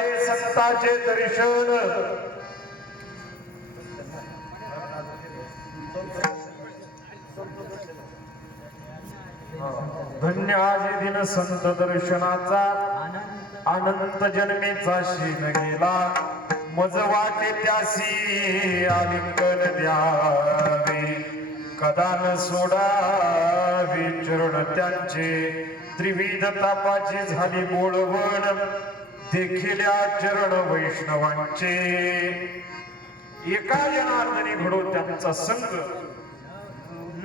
सत्ताचे दर्शन. धन्य आजी दिन संत दर्शनाचा. अनंत जन्मेचा शीन गेला. मज वाटे त्यासी आलिंगन द्यावे. कदान सोडा सोडावे. चरण त्यांचे त्रिविध तापाची झाली बोळवण देखिल्या चरण वैष्णवांचे. एका जनार्दनी घडो त्यांचा संग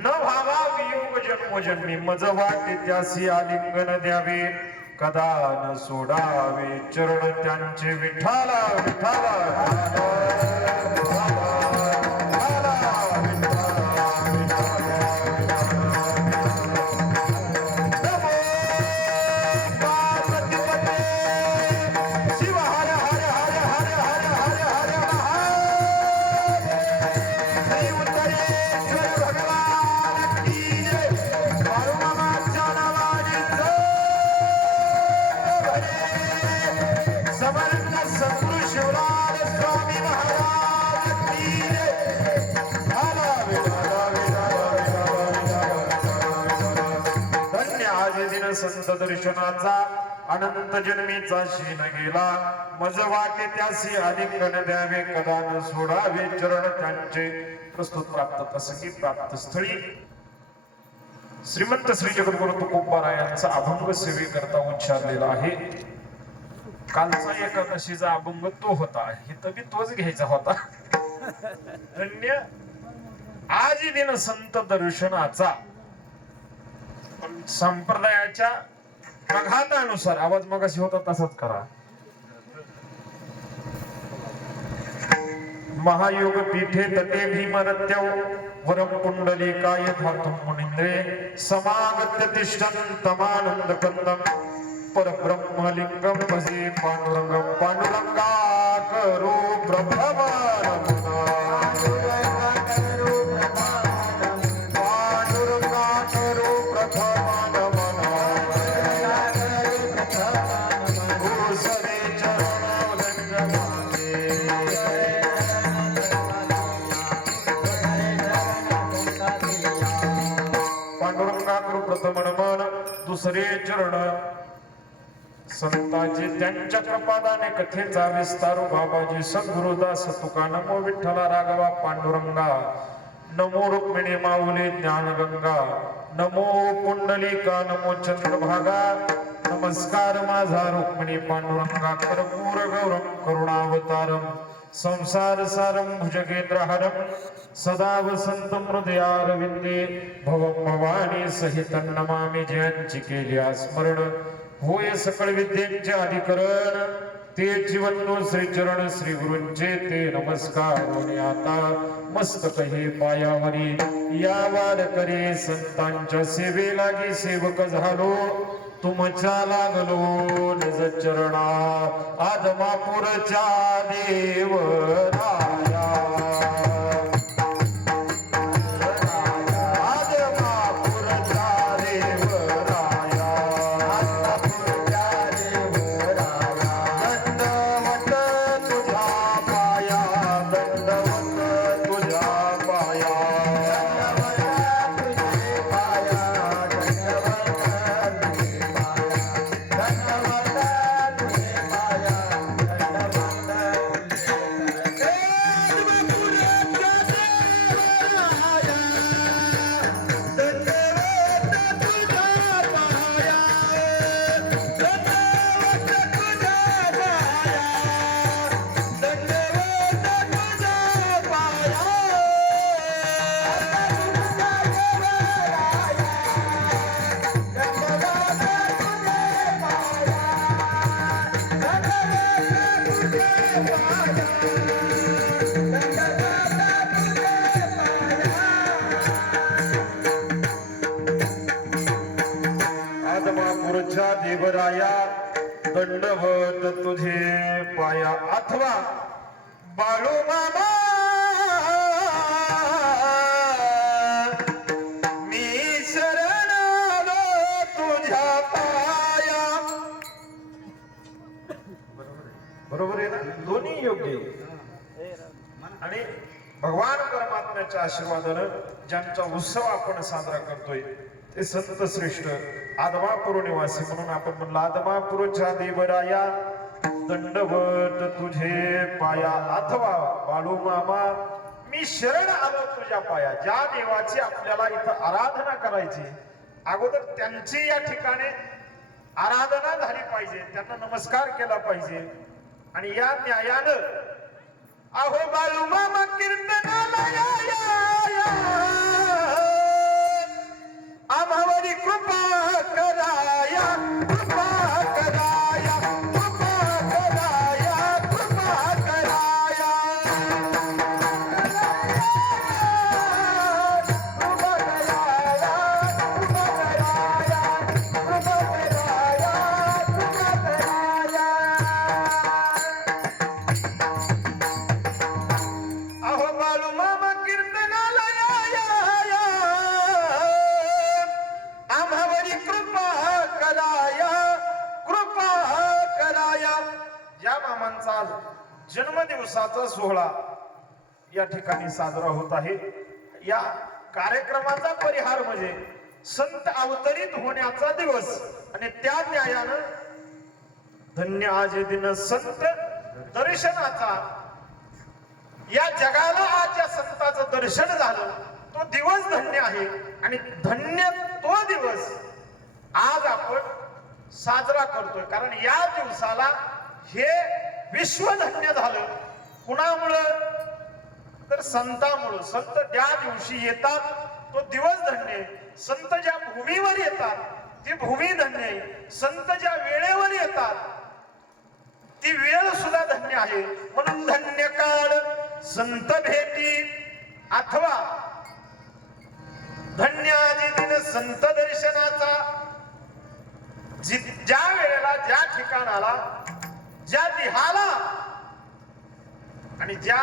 न व्हावा वियोग जन्मोजन्मी मज वाटे त्यासी आलिंगन द्यावे कदा न सोडावे चरण त्यांचे विठाला विठाला. दिन संत दर्शनाचा अनंत जन्मीचा शीन गेला. मज वाटे त्यासी आलिंगन द्यावे कदान सोडावे चरण त्यांचे. प्रस्तुत प्राप्त प्रसंगी प्राप्त स्थळी. श्रीमंत श्री जगद्गुरु तुकोबारायांचा अभंग सेवेकरता उच्चारलेला आहे. कालचा एकादशीचा अभंग तो होता. इथं बी तोच घ्यायचा होता. धन्य. आज दिन संत दर्शनाचा. संप्रदायाच्या प्रघातानुसार आवाज मगाशी होता तसाच करा. महायोग पीठे तटे भीमरत्यौ वरम कुंडलिकाय धातुम मुनिंद्रे समागत्य तिष्ठन् तमानंद कंदम परब्रह्मलिंगम भजे पांडुरंगम पांडुरंगा करो दुसरे चरण. संतांचे त्यांच्या कृपादाने कथेचा विस्तारू बाबाजी सद्गुरुदास तुका नमो विठ्ठला राघवा पांडुरंगा. नमो रुक्मिणी माऊली ज्ञानगंगा. नमो पुंडलिका नमो चंद्रभागा. नमस्कार माझा रुक्मिणी पांडुरंगा. कर्पूर गौरम करुणावतारम. संसार सारम सदा वसंत हृदयारविंदे भवम भवानी सहित नमामि जयांची केली स्मरण होय सकळ विद्येचे अधिकरण ते जीवनो श्री चरण श्री गुरूंचे ते नमस्कार होणे आता मस्तक हे पायावरी. या वार करे संतांच्या सेवे लागी सेवक झालो. तुमच्या लागलो निज चरणा आदमापूरच्या देव बरोबर आहे ना? दोन्ही योग्य आणि भगवान परमात्म्याच्या आशीर्वादानं ज्यांचा उत्सव आपण साजरा करतोय ते संत श्रेष्ठ आदमापूर निवासी म्हणून आपण म्हणलं आदमापूरच्या देवराया दंडवत तुझे पाया अथवा बाळू मामा मी शरण आलो तुझ्या पाया. ज्या देवाची आपल्याला इथं आराधना करायची अगोदर त्यांची या ठिकाणी आराधना झाली पाहिजे त्यांना नमस्कार केला पाहिजे. आणि या न्यायानं अहो बाळू मामा कीर्तनाला या, या, या. ठिकाणी साजरा होत आहे. या कार्यक्रमाचा परिहार म्हणजे संत अवतरित होण्याचा दिवस. आणि त्या न्यायानं धन्य आज दिन संत दर्शनाचा या जगाला आज या संताचं दर्शन झालं. तो दिवस धन्य आहे. आणि धन्य तो दिवस आज आपण साजरा करतोय. कारण या दिवसाला हे विश्व धन्य झालं. कुणामुळं? तर संतामुळं संत ज्या दिवशी येतात तो दिवस धन्य संत ज्या भूमीवर येतात ती भूमी धन्य संत ज्या वेळेवर येतात ती वेळ सुद्धा धन्य आहे. म्हणून धन्य काळ संत भेटी अथवा धन्य दिन संत दर्शनाचा. ज्या वेळेला ज्या ठिकाणाला ज्या दिहाला आणि ज्या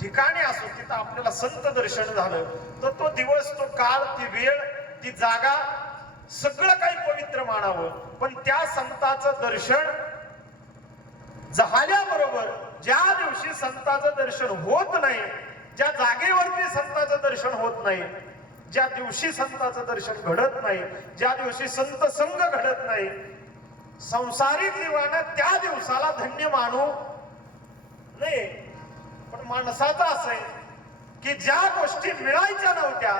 ठिकाणी असो तिथं आपल्याला संत दर्शन झालं तर तो दिवस तो काळ ती वेळ ती जागा सगळं काही पवित्र मानावं. पण त्या संताचं दर्शन झाल्याबरोबर ज्या दिवशी संताचं दर्शन होत नाही ज्या जागेवरती संताचं दर्शन होत नाही ज्या दिवशी संताचं दर्शन घडत नाही ज्या दिवशी संत संघ घडत नाही संसारिक जीवानं त्या दिवसाला धन्य मानू माणसाचं असं आहे की ज्या गोष्टी मिळायच्या नव्हत्या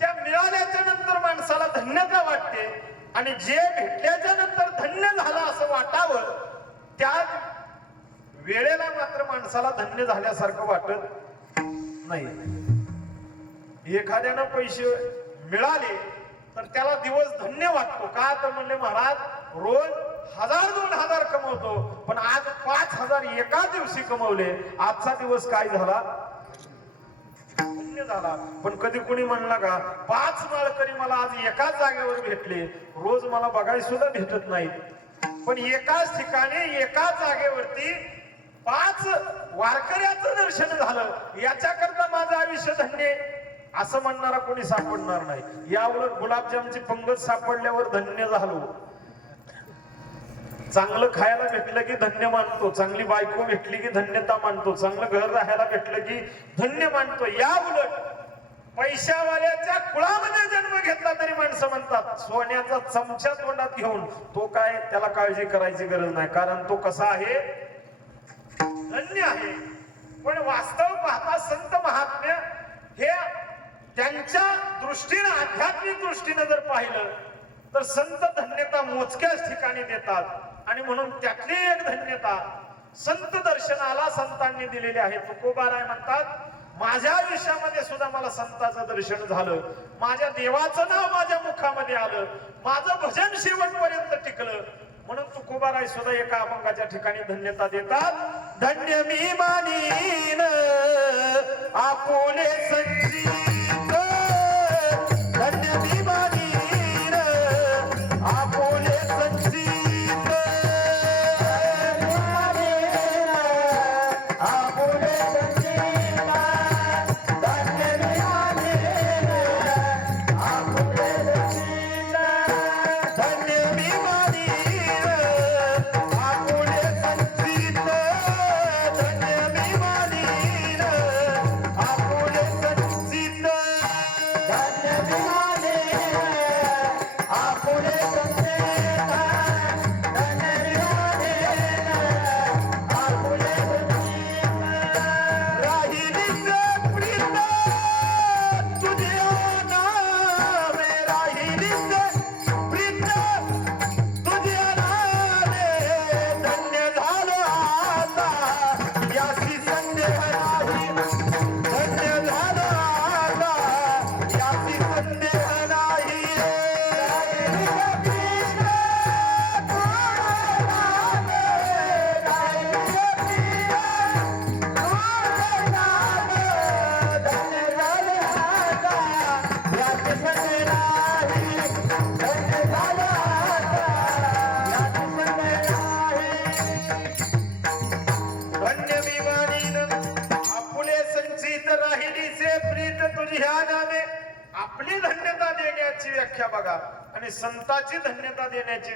त्या मिळाल्याच्या नंतर माणसाला धन्यता वाटते? आणि जे भेटल्याच्या नंतर धन्य झालं असं वाटावं त्या वेळेला मात्र माणसाला धन्य झाल्यासारखं वाटत नाही. एखाद्यानं पैसे मिळाले तर त्याला दिवस धन्य वाटतो. का? तर म्हणले महाराज रोज हजार दोन हजार कमवतो पण आज पाच हजार एका दिवशी कमवले. आजचा दिवस काय झाला? धन्य झाला. पण कधी कोणी म्हणला का पाच माळकरी मला आज एकाच जागेवर भेटले. रोज मला बघायला सुद्धा भेटत नाहीत. पण एकाच ठिकाणी एकाच जागेवरती पाच वारकऱ्याचं दर्शन झालं. याच्याकरता माझं आयुष्य धन्य असं म्हणणारा कोणी सापडणार नाही. या उलट गुलाबजामची पंगत सापडल्यावर धन्य झालो. चांगलं खायला भेटलं की धन्य मानतो. चांगली बायको भेटली की धन्यता मानतो. चांगलं घर राहायला भेटलं की धन्य मानतो. या उलट पैशावाल्याच्या कुळामध्ये जन्म घेतला तरी माणसं म्हणतात सोन्याचा चमचा तोंडात घेऊन तो काय त्याला काळजी करायची गरज नाही. कारण तो कसा आहे? धन्य आहे. पण वास्तव पाहता संत महात्म्य हे त्यांच्या दृष्टीनं आध्यात्मिक दृष्टीनं जर पाहिलं तर संत धन्यता मोजक्याच ठिकाणी देतात. आणि म्हणून त्यातली एक धन्यता संत दर्शनाला संतांनी दिलेली आहे. तुकोबाराय म्हणतात माझ्या आयुष्यामध्ये सुद्धा मला संताचं दर्शन झालं. माझ्या देवाचं नाव माझ्या मुखामध्ये आलं. माझं भजन शेवटपर्यंत टिकलं. म्हणून तुकोबाराय सुद्धा एका अभंगाच्या ठिकाणी धन्यता देतात. धन्य मी मानीन आपुले संजी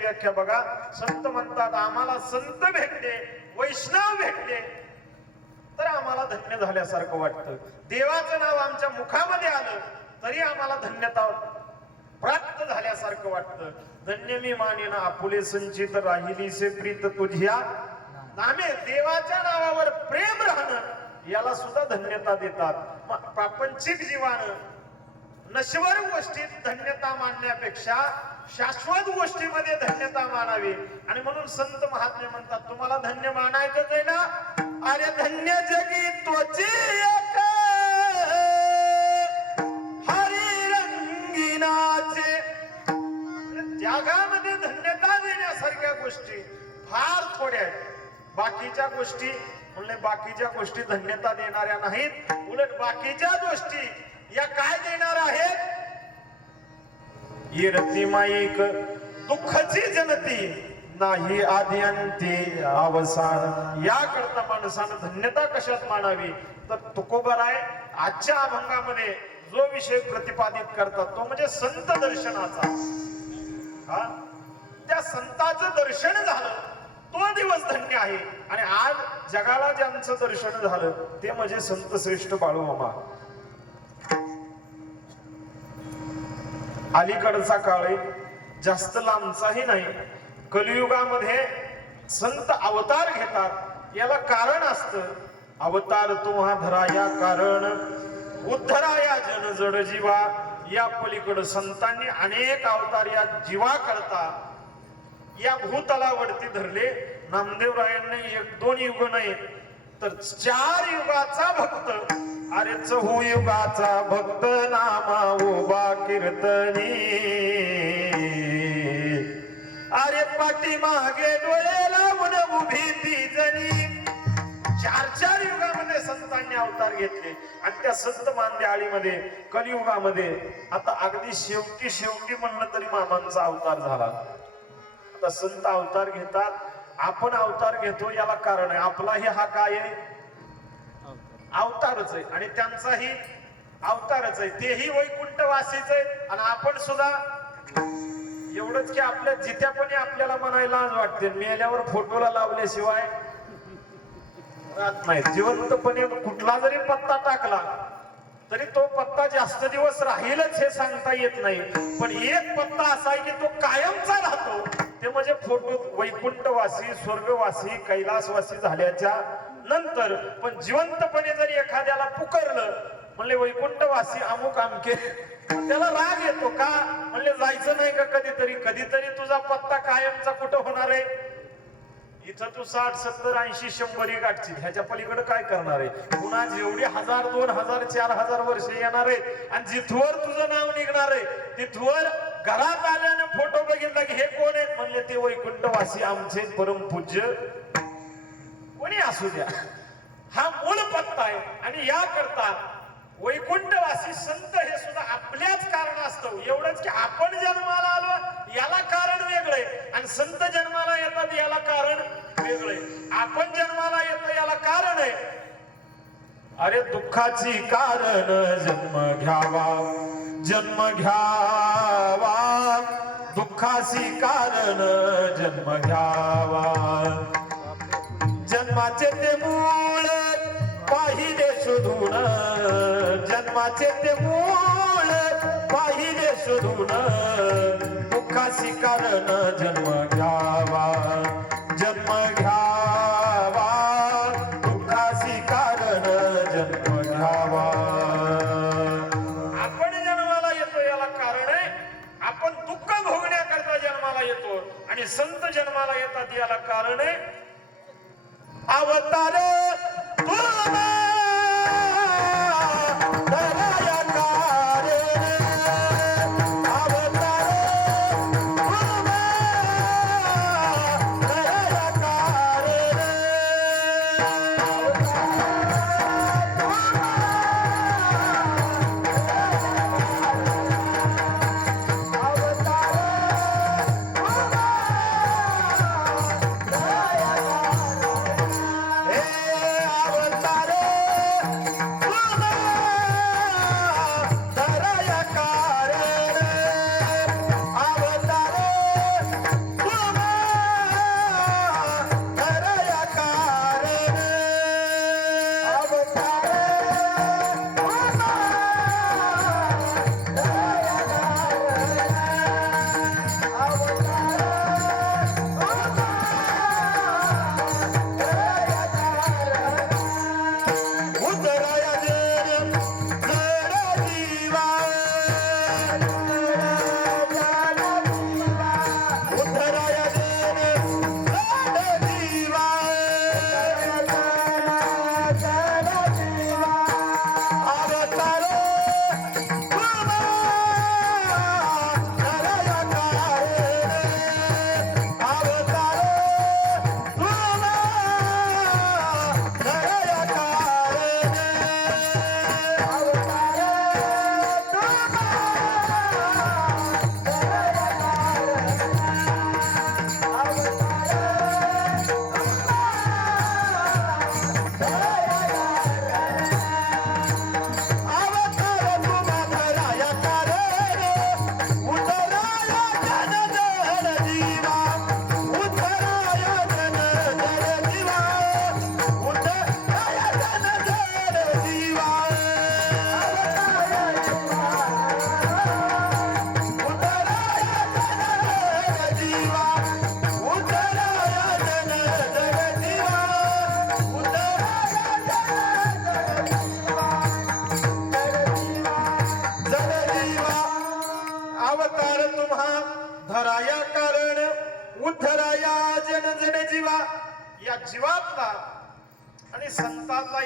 व्याख्या बघा. संत म्हणतात आम्हाला संत भेटले वैष्णव भेटले. तर आम्हाला धन्य झाल्यासारखं वाटतं. देवाचं नाव आमच्या मुखामध्ये आलं तरी आम्हाला धन्यता प्राप्त झाल्यासारखं वाटतं. धन्य मी मानेन आपुले संचित राहिली से प्रीत तुझ्या नामे. देवाच्या नावावर प्रेम राहणं याला सुद्धा धन्यता देतात. प्रापंचिक जीवानं नश्वर गोष्टीत धन्यता मानण्यापेक्षा शाश्वत गोष्टीमध्ये धन्यता मानावी. आणि म्हणून संत महात्मे म्हणतात तुम्हाला धन्य मानायचंच आहे ना? अरे धन्य जगी त्वची एक. हरी रंगिनाचे जगामध्ये धन्यता देण्यासारख्या गोष्टी फार थोड्या आहेत. बाकीच्या गोष्टी म्हणले बाकीच्या गोष्टी धन्यता देणाऱ्या नाहीत. उलट बाकीच्या गोष्टी या काय देणार आहेत? येरती माईक दुःखाची जनती. नाही आधी अंती अवसान. याकरता माणसानं धन्यता कशात मानावी? तर तुकोबराय आजच्या अभंगामध्ये जो विषय प्रतिपादित करतात तो म्हणजे संत दर्शनाचा. हा? त्या संताचं दर्शन झालं तो दिवस धन्य आहे. आणि आज जगाला ज्यांचं दर्शन झालं ते म्हणजे संत श्रेष्ठ बाळूमामा. अलीकडचा काळ आहे. जास्त लांबचाही नाही. कलियुगामध्ये संत अवतार घेतात. याला कारण असतं. अवतार तुम्हा धराया कारण. उद्धराया जन जड जीवा. या पलीकडं संतांनी अनेक अवतार या जीवा करता या भूतलावरती धरले. नामदेवरायांनी एक दोन युग नाही तर चार युगाचा भक्त. अरे चहू युगाचा भक्त नामा उभा कीर्तनी. अरे पाठी मागे डोळे लावून उभी ती जणी चार चार युगामध्ये संतांनी अवतार घेतले. आणि त्या संत मांद्याळीमध्ये कलियुगामध्ये आता अगदी शेवटी शेवटी म्हणलं तरी मामांचा अवतार झाला. आता संत अवतार घेतात आपण अवतार घेतो याला कारण आहे. आपलाही हा काय आहे? अवतारच आहे. आणि त्यांचाही अवतारच आहे. तेही वैकुंठ वासीच आहे. आणि आपण सुद्धा एवढंच की आपल्या जित्यापणे आपल्याला म्हणायला आज वाटते. मेल्यावर फोटोला लावल्याशिवाय राहत नाही. जिवंतपणे कुठला जरी पत्ता टाकला तरी तो पत्ता जास्त दिवस राहीलच हे सांगता येत नाही. पण एक पत्ता असा आहे की तो कायमचा राहतो. ते म्हणजे फोटो वैकुंठवासी स्वर्गवासी कैलासवासी झाल्याच्यानंतर. पण जिवंतपणे जरी एखाद्याला पुकारलं म्हणले वैकुंठवासी अमुक अमके त्याला राग येतो का? म्हणले जायचं नाही का कधीतरी? कधीतरी तुझा पत्ता कायमचा कुठं होणार आहे? इथं तू साठ सत्तर ऐंशी शंभर एक गाठची ह्याच्या पलीकडे काय करणार आहे? पुन्हा जेवढी हजार दोन हजार चार हजार वर्ष येणार आहेत आणि जिथवर तुझं नाव निघणार आहे तिथवर घरात आल्यानं फोटो बघितला की हे कोण आहेत? म्हणले ते वैकुंठवासी आमचे परमपूज्य कोणी असू द्या. हा मूळ पत्ता आहे आणि याकरता वैकुंठवासी संत हे सुद्धा आपल्याच कारणास्तव एवढंच की आपण जन्माला आलो याला कारण वेगळंय आणि संत जन्माला येतात याला कारण वेगळंय आपण जन्माला येतो याला कारण आहे. अरे दुःखाची कारण जन्म घ्यावा जन्म घ्यावा. दुःखाची कारण जन्म घ्यावा. जन्माचे ते मूळ पाहिले शोधून जन्माचे ते मूळ पाहिले शोधून. दुःखाशी कारण जन्म घ्यावा जन्म घ्यावा. दुःखाशी कारण जन्म घ्यावा. आपण जन्माला येतो याला कारण आहे आपण दुःख भोगण्याकरता जन्माला येतो आणि संत जन्माला येतात याला कारण आहे अवतारे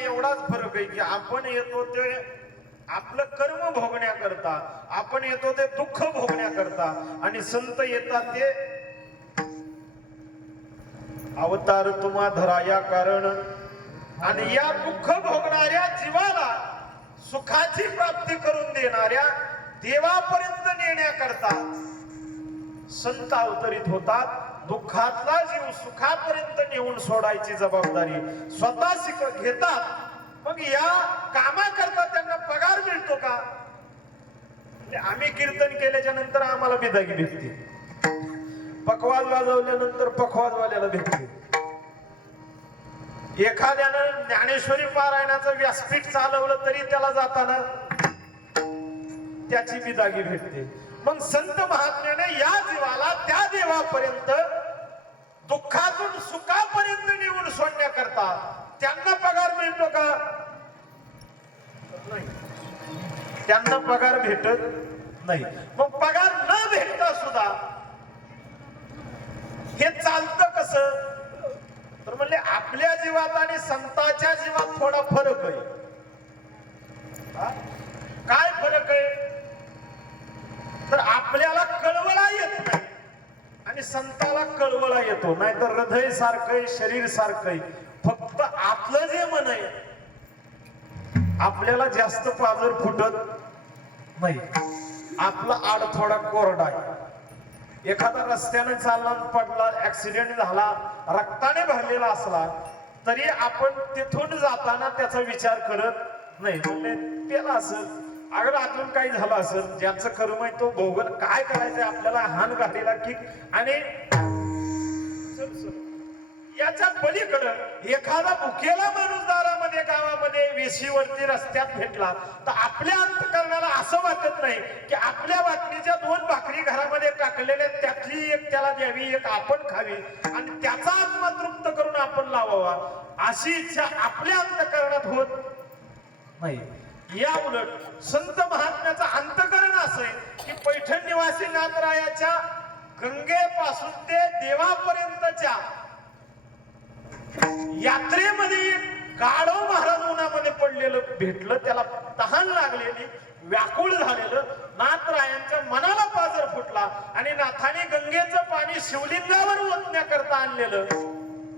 एवढाच फरक आहे की आपण येतो ते आपलं कर्म भोगण्याकरता आपण येतो ते दुःख भोगण्याकरता आणि संत येतात ते अवतार तुम्हा धरा या कारण. आणि या दुःख भोगणाऱ्या जीवाला सुखाची प्राप्ती करून देणाऱ्या देवापर्यंत नेण्याकरता संत अवतरित होतात दुःखातला जीव सुखापर्यंत नेऊन सोडायची जबाबदारी स्वतः शिक घेतात मग या कामाकरता त्यांना पगार मिळतो का? म्हणजे आम्ही कीर्तन केल्याच्यानंतर आम्हाला बिदागी भेटते. पखवाज वाजवल्यानंतर पखवाजवाल्याला भेटते. एखाद्यानं ज्ञानेश्वरी पारायणाचं व्यासपीठ चालवलं तरी त्याला जाताना त्याची बिदागी भेटते. मग संत महात्म्याने या जीवाला त्या देवापर्यंत दुःखातून सुखापर्यंत निवडून सोडण्याकरता त्यांना पगार मिळतो का? नाही. त्यांना पगार भेटत नाही. मग पगार न भेटता सुद्धा हे चालतं कसं? तर म्हणले आपल्या जीवात आणि संताच्या जीवात थोडा फरक आहे. काय फरक आहे? तर आपल्याला कळवळा येत नाही. आणि संताला कळवळा येतो. नाहीतर हृदय सारखं शरीर सारखं फक्त आपलं जे मन आहे आपल्याला जास्त पाजर फुटत नाही. आपला आड थोडा कोरडा आहे. एखादा रस्त्याने चालला पडला ऍक्सिडेंट झाला रक्ताने भरलेला असला तरी आपण तिथून जाताना त्याचा विचार करत नाही. त्याला असं अगर अजून काही झालं असेल? ज्याचं खरं माहीत तो भोगल काय करायचंय आपल्याला हान घातलेला की आणि याच्या पलीकडं एखादा भुकेला माणूस दारामध्ये गावामध्ये वेशीवरती रस्त्यात भेटला तर आपल्या अंतकरणाला असं वाटत नाही की आपल्या बातमीच्या दोन भाकरी घरामध्ये टाकलेल्या आहेत, त्यातली एक त्याला द्यावी एक आपण खावी. आणि त्याचा आत्मा तृप्त करून आपण लावावा. अशी इच्छा आपल्या अंतकरणात होत नाही. या उलट संत महात्म्याचं अंतकरण असं की पैठण निवासी नाथरायाच्या गंगेपासून ते देवापर्यंतच्या यात्रेमध्ये एक गाढव महाराज उन्हामध्ये पडलेलं भेटलं त्याला तहान लागलेली व्याकुळ झालेलं नाथरायांच्या मनाला पाजर फुटला आणि नाथाने गंगेचं पाणी शिवलिंगावर ओतण्याकरता आणलेलं.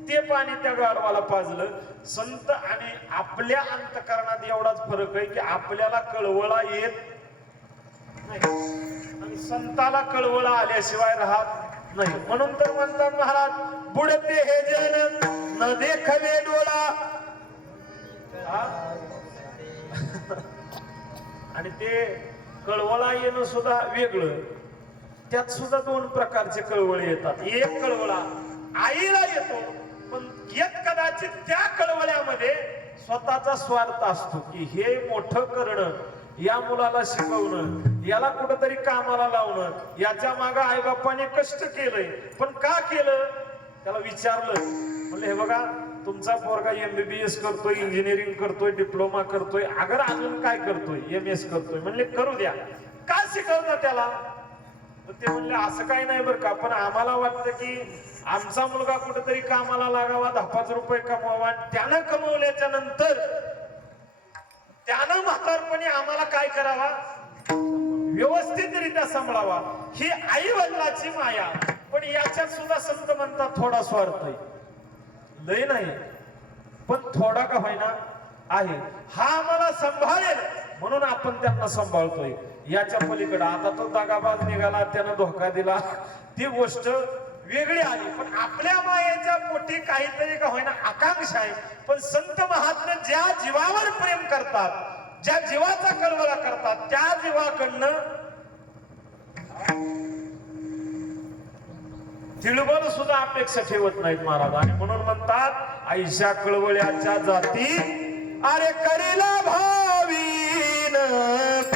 ते पाणी त्या गाढवाला पाजलं. संत आणि आपल्या अंतकरणात एवढाच फरक आहे की आपल्याला कळवळा येत नाही. आणि संताला कळवळा आल्याशिवाय राहत नाही. म्हणून तर म्हणतात महाराज बुडते हे जन न देखवे डोळा. आणि ते कळवळा येणं सुद्धा वेगळं. त्यात सुद्धा दोन प्रकारचे कळवळे येतात. एक कळवळा आईला येतो पण येत कदाचित त्या कळवळ्यामध्ये स्वतःचा स्वार्थ असतो की हे मोठं करणं या मुलाला शिकवणं याला कुठंतरी कामाला लावणं याच्या माग आईबापाने कष्ट केलंय. पण का केलं? त्याला विचारलं. म्हणलं हे बघा तुमचा पोरगा एमबीबीएस करतोय इंजिनिअरिंग करतोय डिप्लोमा करतोय अगर अजून काय करतोय एम एस करतोय. म्हणले करू द्या. का शिकवलं त्याला? तर ते म्हणले असं काही नाही बरं का पण आम्हाला वाटतं की आमचा मुलगा कुठेतरी कामाला लागावा दहा पाच रुपये कमवावा. त्यानं कमवल्याच्या नंतर त्यानं म्हातारपणी आम्हाला काय करावा? व्यवस्थितरित्या सांभाळावा. ही आई वडिलाची माया. पण याच्यात सुद्धा संत म्हणतात थोडा स्वार्थ आहे. लय नाही. पण थोडा का होईना आहे. हा आम्हाला सांभाळेल. म्हणून आपण त्यांना सांभाळतोय. याच्या पलीकडे. आता तो दगाबाज निघाला त्यानं धोका दिला. ती गोष्ट वेगळी आली. पण आपल्या मायेच्या पोटी काहीतरी का होईना आकांक्षा आहे. पण संत महात्मा ज्या जीवावर प्रेम करतात ज्या जीवाचा कलवला करतात त्या जीवाकडनं तिळबळ सुद्धा अपेक्षा ठेवत नाहीत महाराज. आणि म्हणून म्हणतात आईशा कळवळ्याच्या जाती अरे करीला भावीन.